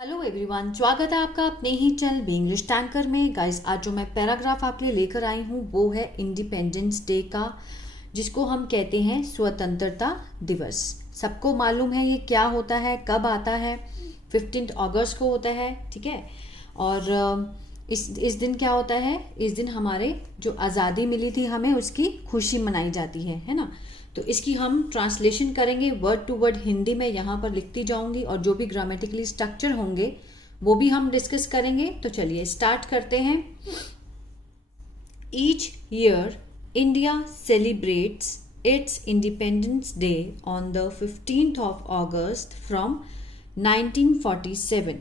Hello everyone, स्वागत है आपका अपने ही चैनल बी इंग्लिश टैंकर में। गाइस, आज जो मैं पैराग्राफ आपके लिए लेकर आई हूँ वो है इंडिपेंडेंस डे का, जिसको हम कहते हैं स्वतंत्रता दिवस। सबको मालूम है ये क्या होता है, कब आता है। 15 अगस्त को होता है, ठीक है। और इस दिन क्या होता है, इस दिन हमारे जो आज़ादी मिली थी हमें, उसकी खुशी मनाई जाती है ना। तो इसकी हम ट्रांसलेशन करेंगे वर्ड टू वर्ड हिंदी में, यहाँ पर लिखती जाऊंगी और जो भी ग्रामेटिकली स्ट्रक्चर होंगे वो भी हम डिस्कस करेंगे। तो चलिए स्टार्ट करते हैं। Each year India celebrates it's independence day on the 15th of August from 1947.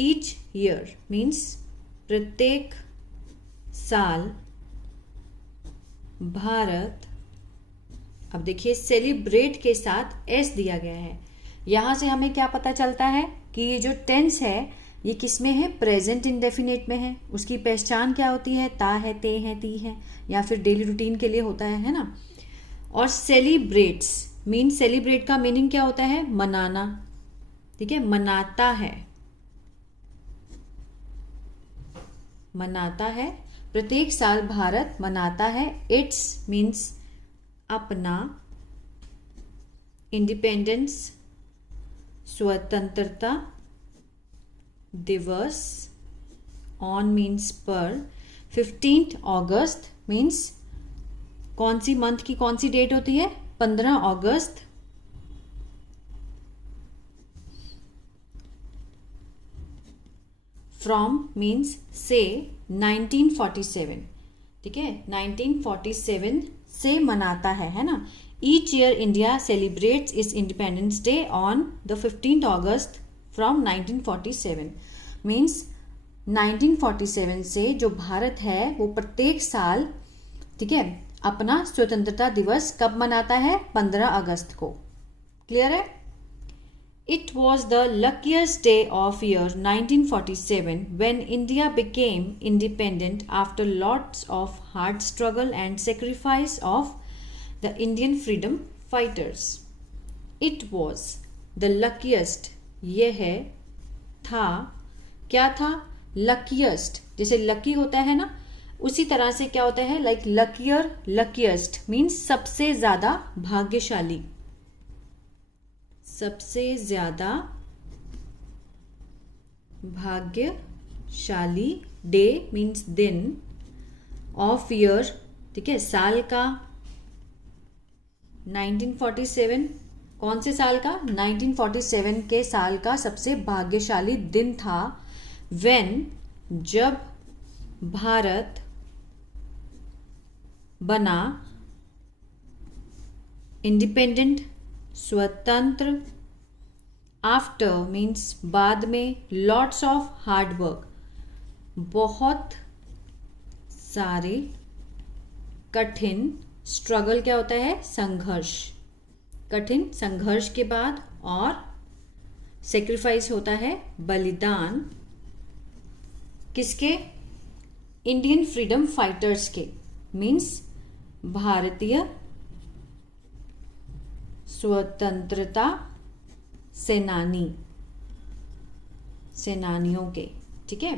Each year means प्रत्येक साल भारत, अब देखिए सेलिब्रेट के साथ एस दिया गया है। यहाँ से हमें क्या पता चलता है कि ये जो टेंस है ये किस में है, प्रेजेंट इंडेफिनिट में है। उसकी पहचान क्या होती है, ता है, ते है, ती है, या फिर डेली रूटीन के लिए होता है ना। और सेलिब्रेट्स मीन, सेलिब्रेट का मीनिंग क्या होता है, मनाना, ठीक है, मनाता है, मनाता है। प्रत्येक साल भारत मनाता है। इट्स मीन्स अपना, इंडिपेंडेंस स्वतंत्रता दिवस, ऑन मीन्स पर, 15 अगस्त मीन्स कौन सी मंथ की कौन सी डेट होती है, 15 अगस्त। फ्रॉम मीन्स से 1947, ठीक है, 1947 से मनाता है ना। Each year India celebrates it's independence day on the 15th August from 1947 means 1947 से जो भारत है वो प्रत्येक साल, ठीक है, अपना स्वतंत्रता दिवस कब मनाता है, 15 अगस्त को। क्लियर है। It was the luckiest day of year 1947 when India became independent after lots of hard struggle and sacrifice of the Indian freedom fighters. It was the luckiest, ये है, था, क्या था, luckiest, जैसे लकी होता है ना, उसी तरह से क्या होता है, लाइक लकियर, लकीस्ट मीन्स सबसे ज़्यादा भाग्यशाली, सबसे ज्यादा भाग्यशाली, डे मीन्स दिन, ऑफ ईयर, ठीक है, साल का, 1947 कौन से साल का, 1947 के साल का सबसे भाग्यशाली दिन था। व्हेन, जब भारत बना, इंडिपेंडेंट स्वतंत्र, आफ्टर मीन्स बाद में, लॉट्स ऑफ हार्ड वर्क बहुत सारे कठिन, स्ट्रगल क्या होता है, संघर्ष, कठिन संघर्ष के बाद, और सेक्रीफाइस होता है बलिदान, किसके, इंडियन फ्रीडम फाइटर्स के, मीन्स भारतीय स्वतंत्रता सेनानियों के, ठीक है।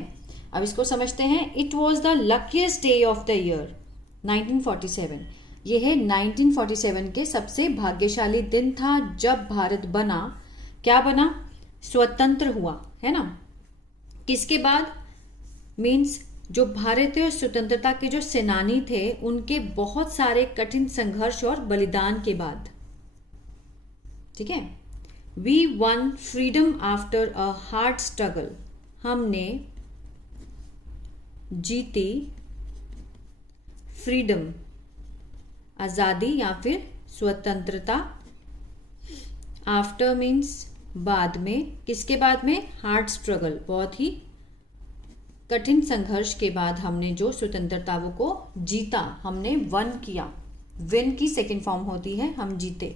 अब इसको समझते हैं। It was the luckiest day of the year 1947, ये है 1947 के सबसे भाग्यशाली दिन था जब भारत बना, क्या बना, स्वतंत्र हुआ, है ना। किसके बाद, मीन्स जो भारतीय स्वतंत्रता के जो सेनानी थे उनके बहुत सारे कठिन संघर्ष और बलिदान के बाद, ठीक है। We won freedom after a hard struggle, हमने जीती फ्रीडम, आज़ादी या फिर स्वतंत्रता, आफ्टर मीन्स बाद में, किसके बाद में, हार्ड स्ट्रगल, बहुत ही कठिन संघर्ष के बाद हमने जो स्वतंत्रता वो को जीता, हमने वन किया। विन की सेकेंड फॉर्म होती है हम जीते।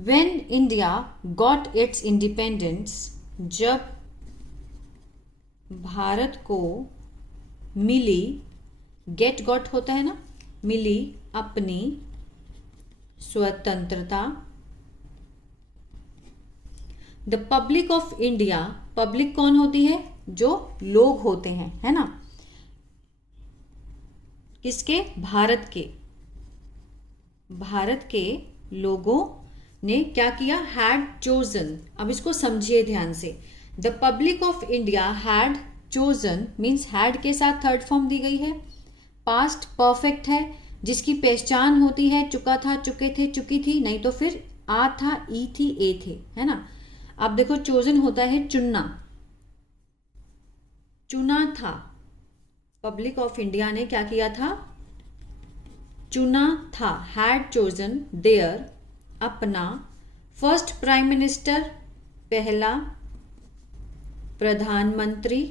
When India got its independence, जब भारत को मिली, गेट गॉट होता है ना, मिली अपनी स्वतंत्रता, The public of India public कौन होती है? जो लोग होते हैं, है ना, किसके? भारत के लोगों ने क्या किया? Had chosen. अब इसको समझिए ध्यान से। The public of India had chosen means had के साथ थर्ड फॉर्म दी गई है, पास्ट परफेक्ट है, जिसकी पहचान होती है चुका था, चुके थे, चुकी थी, नहीं तो फिर आ था, ई थी, ए थे, है ना। अब देखो चोजन होता है चुनना, चुना था। पब्लिक ऑफ इंडिया ने क्या किया था? चुना था। हैड चोजन देयर, अपना फर्स्ट प्राइम मिनिस्टर, पहला प्रधानमंत्री।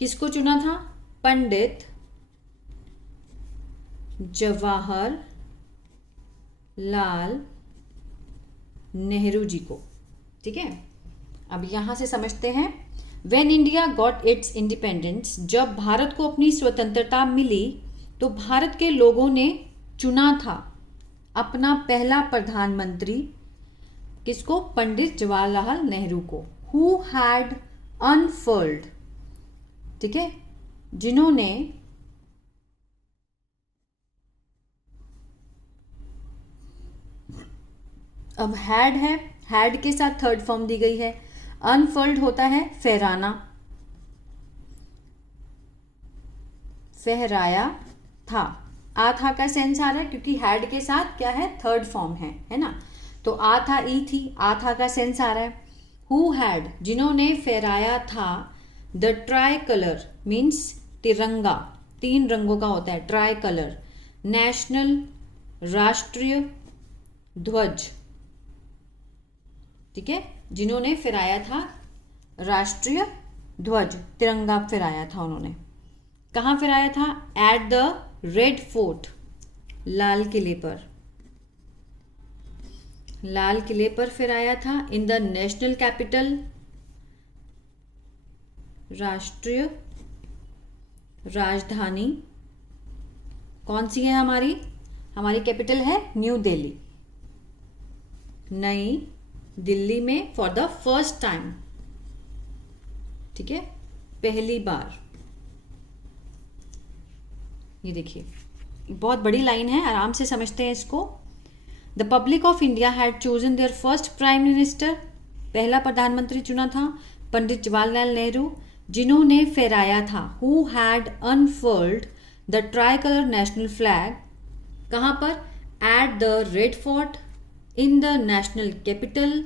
किसको चुना था? पंडित जवाहर लाल नेहरू जी को। ठीक है, अब यहां से समझते हैं। When India got its independence, जब भारत को अपनी स्वतंत्रता मिली तो भारत के लोगों ने चुना था अपना पहला प्रधानमंत्री। किसको? पंडित जवाहरलाल नेहरू को। हु हैड अनफर्ल्ड, ठीक है, जिन्होंने अब हैड है, हैड के साथ थर्ड फॉर्म दी गई है। अनफर्ल्ड होता है फहराना, फहराया था। आ था का सेंस आ रहा है क्योंकि हैड के साथ क्या है? थर्ड फॉर्म है ना। तो आ था, ई थी, आ था का सेंस आ रहा है। हु हैड, जिन्होंने फहराया था। द ट्राई कलर मीन्स तिरंगा, 3 रंगों का होता है ट्राई कलर। नेशनल, राष्ट्रीय ध्वज, ठीक है, जिन्होंने फहराया था राष्ट्रीय ध्वज, तिरंगा फहराया था उन्होंने। कहाँ फहराया था? एट द रेड फोर्ट, लाल किले पर, लाल किले पर फहराया था। इन द नेशनल कैपिटल, राष्ट्रीय राजधानी कौन सी है हमारी? हमारी कैपिटल है न्यू दिल्ली, नई दिल्ली में फॉर द फर्स्ट टाइम, ठीक है, पहली बार। ये देखिए बहुत बड़ी लाइन है, आराम से समझते हैं इसको। The public of India had chosen their first prime minister, पहला प्रधानमंत्री चुना था पंडित जवाहरलाल नेहरू, जिन्होंने फहराया था। Who had unfurled the tricolour national flag, कहाँ पर? At the red fort, in the national capital.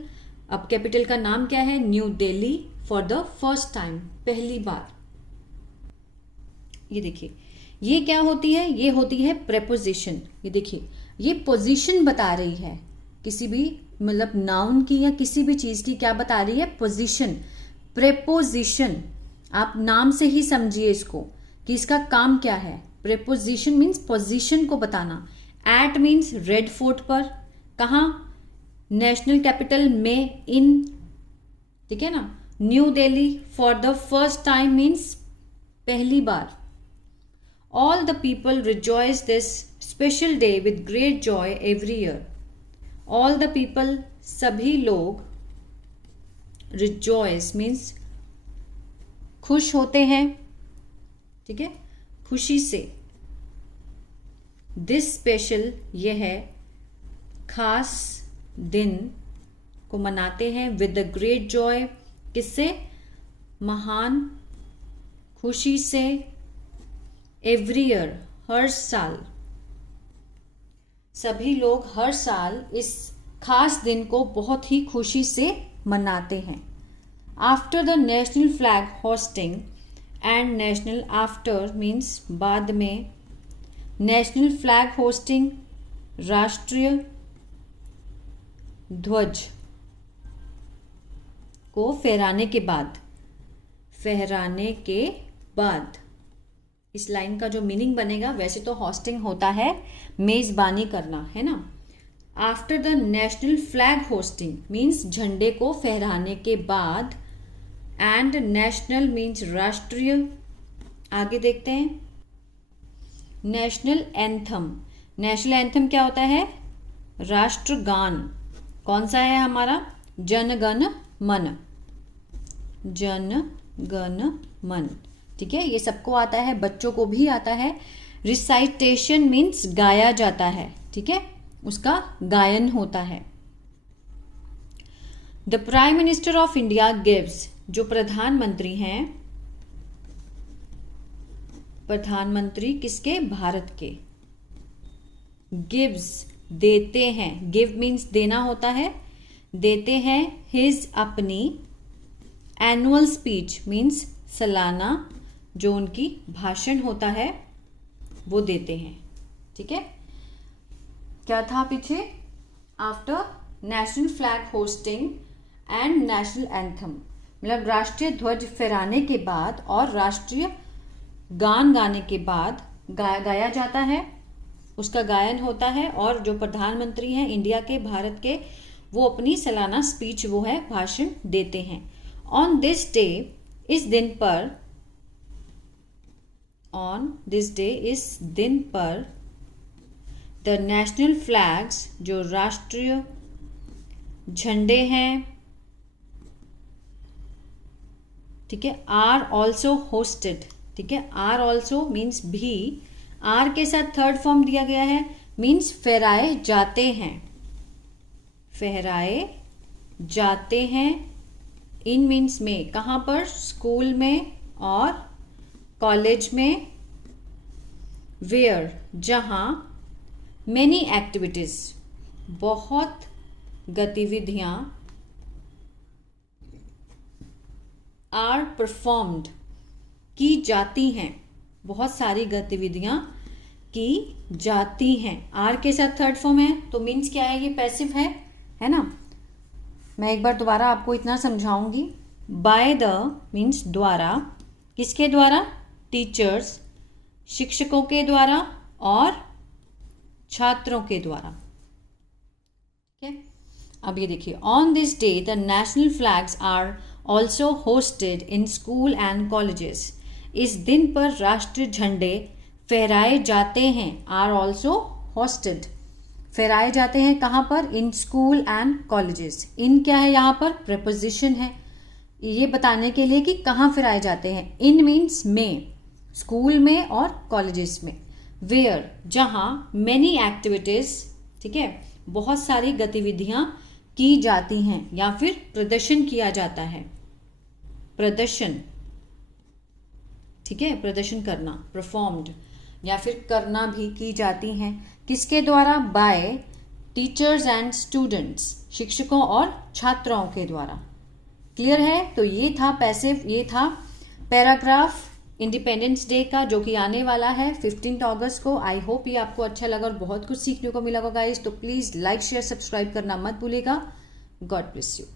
अब कैपिटल का नाम क्या है? New Delhi, for the first time, पहली बार। ये देखिए ये क्या होती है? ये होती है प्रेपोजिशन। ये देखिए ये पोजीशन बता रही है किसी भी मतलब नाउन की या किसी भी चीज की। क्या बता रही है? Position, preposition. आप नाम से ही समझिए इसको कि इसका काम क्या है। प्रेपोजिशन मीन्स पोजीशन को बताना। एट मीन्स रेड फोर्ट पर, कहाँ? नेशनल कैपिटल में, इन, ठीक है ना। New Delhi, for the first time means पहली बार। All the people rejoice this special day with great joy every year. All the people, सभी लोग, रिजॉयस मीन्स खुश होते हैं, ठीक है, खुशी से। दिस स्पेशल, यह है खास दिन को मनाते हैं विद द ग्रेट जॉय, किससे? महान खुशी से। एवरी ईयर, हर साल, सभी लोग हर साल इस खास दिन को बहुत ही खुशी से मनाते हैं। After the national flag hosting and national, after means बाद में, नेशनल फ्लैग होस्टिंग राष्ट्रीय ध्वज को फहराने के बाद, फहराने के बाद। इस लाइन का जो मीनिंग बनेगा, वैसे तो होस्टिंग होता है मेजबानी करना, है ना। After the national flag hosting means झंडे को फहराने के बाद, एंड नेशनल मीन्स राष्ट्रीय। आगे देखते हैं नेशनल एंथम। नेशनल एंथम क्या होता है? राष्ट्रगान। कौन सा है हमारा? जनगण मन, जन गण मन, ठीक है, ये सबको आता है, बच्चों को भी आता है। रिसाइटेशन मीन्स गाया जाता है, ठीक है, उसका गायन होता है। The prime minister of India gives, जो प्रधानमंत्री हैं, प्रधानमंत्री किसके? भारत के। गिव्स देते हैं, गिव मीन्स देना होता है, देते हैं हिज अपनी, एनुअल स्पीच मीन्स सालाना जो उनकी भाषण होता है वो देते हैं, ठीक है। क्या था पीछे? After national flag hosting and national anthem, मतलब राष्ट्रीय ध्वज फहराने के बाद और राष्ट्रीय गान गाने के बाद गाया जाता है, उसका गायन होता है, और जो प्रधानमंत्री हैं इंडिया के, भारत के, वो अपनी सालाना स्पीच वो है भाषण देते हैं। ऑन दिस डे, इस दिन पर, ऑन दिस डे, इस दिन पर, द नेशनल फ्लैग्स, जो राष्ट्रीय झंडे हैं, ठीक है, आर ऑल्सो होस्टेड, ठीक है, आर ऑल्सो मीन्स भी, आर के साथ थर्ड फॉर्म दिया गया है, मीन्स फहराए जाते हैं, फहराए जाते हैं, इन मीन्स में, कहाँ पर? स्कूल में और कॉलेज में, वेयर जहाँ, मेनी एक्टिविटीज बहुत गतिविधियाँ, आर परफॉर्म्ड की जाती हैं, बहुत सारी गतिविधियाँ की जाती हैं। आर के साथ थर्ड फॉर्म है तो मीन्स क्या है? ये पैसिव है ना। मैं एक बार दोबारा आपको इतना समझाऊंगी। बाय द मीन्स द्वारा, किसके द्वारा? टीचर्स, शिक्षकों के द्वारा और छात्रों के द्वारा, ठीक है। अब ये देखिए, on this day the national flags are also hoisted in school and colleges, इस दिन पर राष्ट्रीय झंडे फहराए जाते हैं, आर ऑल्सो होस्टेड, फहराए जाते हैं कहाँ पर? In school and colleges. In क्या है यहाँ पर? प्रेपोजिशन है, ये बताने के लिए कि कहाँ फहराए जाते हैं। इन मीन्स में, स्कूल में और कॉलेजेस में। वेयर जहाँ, मेनी एक्टिविटीज, ठीक है, बहुत सारी गतिविधियाँ की जाती हैं या फिर प्रदर्शन किया जाता है, प्रदर्शन, ठीक है, प्रदर्शन करना, परफॉर्म्ड, या फिर करना भी की जाती हैं, किसके द्वारा? बाय टीचर्स एंड स्टूडेंट्स, शिक्षकों और छात्राओं के द्वारा। क्लियर है? तो ये था पैसिव, ये था पैराग्राफ इंडिपेंडेंस डे का, जो कि आने वाला है 15 अगस्त को। आई होप ये आपको अच्छा लगा और बहुत कुछ सीखने को मिला होगा गाइस। तो प्लीज़ लाइक शेयर सब्सक्राइब करना मत भूलिएगा। God bless you.